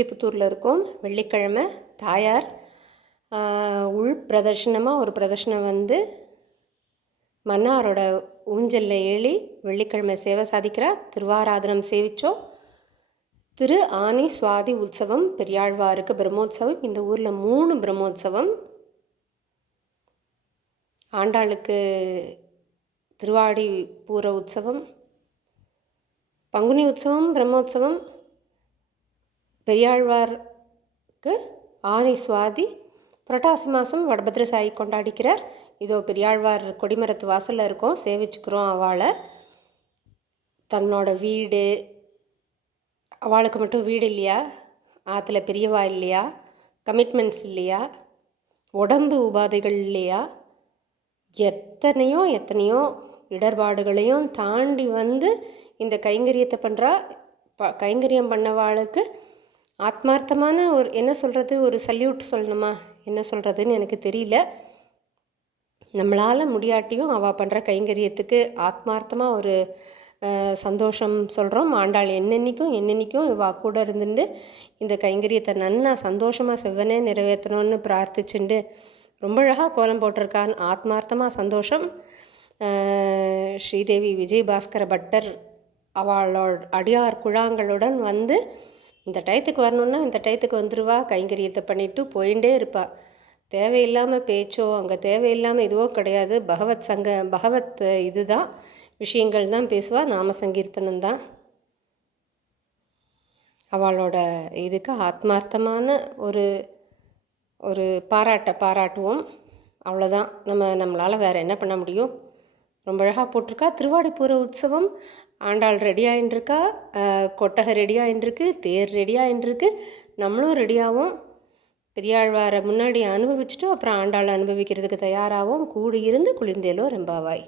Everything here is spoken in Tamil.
ஸ்ரீவில்லிபுத்தூரில் இருக்கோம். வெள்ளிக்கிழமை தாயார் உள் பிரதர்ஷனமாக ஒரு பிரதர்ஷனம் வந்து மன்னாரோட ஊஞ்சலில் ஏழி வெள்ளிக்கிழமை சேவை சாதிக்கிறார். திருவாராதனம் சேவித்தோம். திரு ஆனி சுவாதி உற்சவம், பெரியாழ்வாருக்கு பிரம்மோற்சவம். இந்த ஊரில் 3 பிரம்மோற்சவம். ஆண்டாளுக்கு திருவாடி பூர உற்சவம், பங்குனி உற்சவம், பிரம்மோற்சவம். பெரியாழ்வாருக்கு ஆனி சுவாதி, புரட்டாசி மாதம் வடபத்திர சாயி கொண்டாடிக்கிறார். இதோ பெரியாழ்வார் கொடிமரத்து வாசலில் இருக்கோம், சேவிச்சுக்கிறோம். அவளை தன்னோட வீடு, அவளுக்கு மட்டும் வீடு இல்லையா, ஆற்றுல பெரியவா இல்லையா, கமிட்மெண்ட்ஸ் இல்லையா, உடம்பு உபாதைகள் இல்லையா, எத்தனையோ இடர்பாடுகளையும் தாண்டி வந்து இந்த கைங்கரியத்தை பண்ணுறா. கைங்கரியம் பண்ணவாளுக்கு ஆத்மார்த்தமான ஒரு என்ன சொல்கிறது, ஒரு சல்யூட் சொல்லணுமா, என்ன சொல்கிறதுன்னு எனக்கு தெரியல. நம்மளால் முடியாட்டியும் அவள் பண்ணுற கைங்கரியத்துக்கு ஆத்மார்த்தமாக ஒரு சந்தோஷம் சொல்கிறோம். ஆண்டாள் என்னென்னைக்கும் இவள் கூட இருந்துட்டு இந்த கைங்கரியத்தை நன்னா சந்தோஷமாக செவ்வனே நிறைவேற்றணும்னு பிரார்த்திச்சுண்டு ரொம்ப அழகாக கோலம் போட்டிருக்கான். ஆத்மார்த்தமாக சந்தோஷம். ஸ்ரீதேவி விஜயபாஸ்கர பட்டர் அவளோட அடியார் குழாங்களுடன் வந்து இந்த டயத்துக்கு வரணுன்னா இந்த டயத்துக்கு வந்துடுவா. கைங்கரியத்தை பண்ணிவிட்டு போயிட்டே இருப்பாள். தேவையில்லாமல் பேச்சோ அங்கே தேவையில்லாமல் இதுவோ கிடையாது. பகவத் இதுதான் விஷயங்கள் தான் பேசுவாள். நாம சங்கீர்த்தனம்தான். அவளோட இதுக்கு ஆத்மார்த்தமான ஒரு பாராட்டுவோம். அவ்வளோதான். நம்மளால் வேறு என்ன பண்ண முடியும். ரொம்ப அழகாக போட்டிருக்கா. திருவாடிப்பூர உற்சவம். ஆண்டாள் ரெடி ஆகிட்டுருக்கா, கொட்டகை ரெடி ஆகிட்டுருக்கு, தேர் ரெடி ஆகிட்டுருக்கு. நம்மளும் ரெடியாகவும் பெரியாழ்வாரை முன்னாடி அனுபவிச்சுட்டு அப்புறம் ஆண்டாள் அனுபவிக்கிறதுக்கு தயாராகவும் கூடியிருந்து குளிர்ந்தேலோ ரெம்பாவாய்.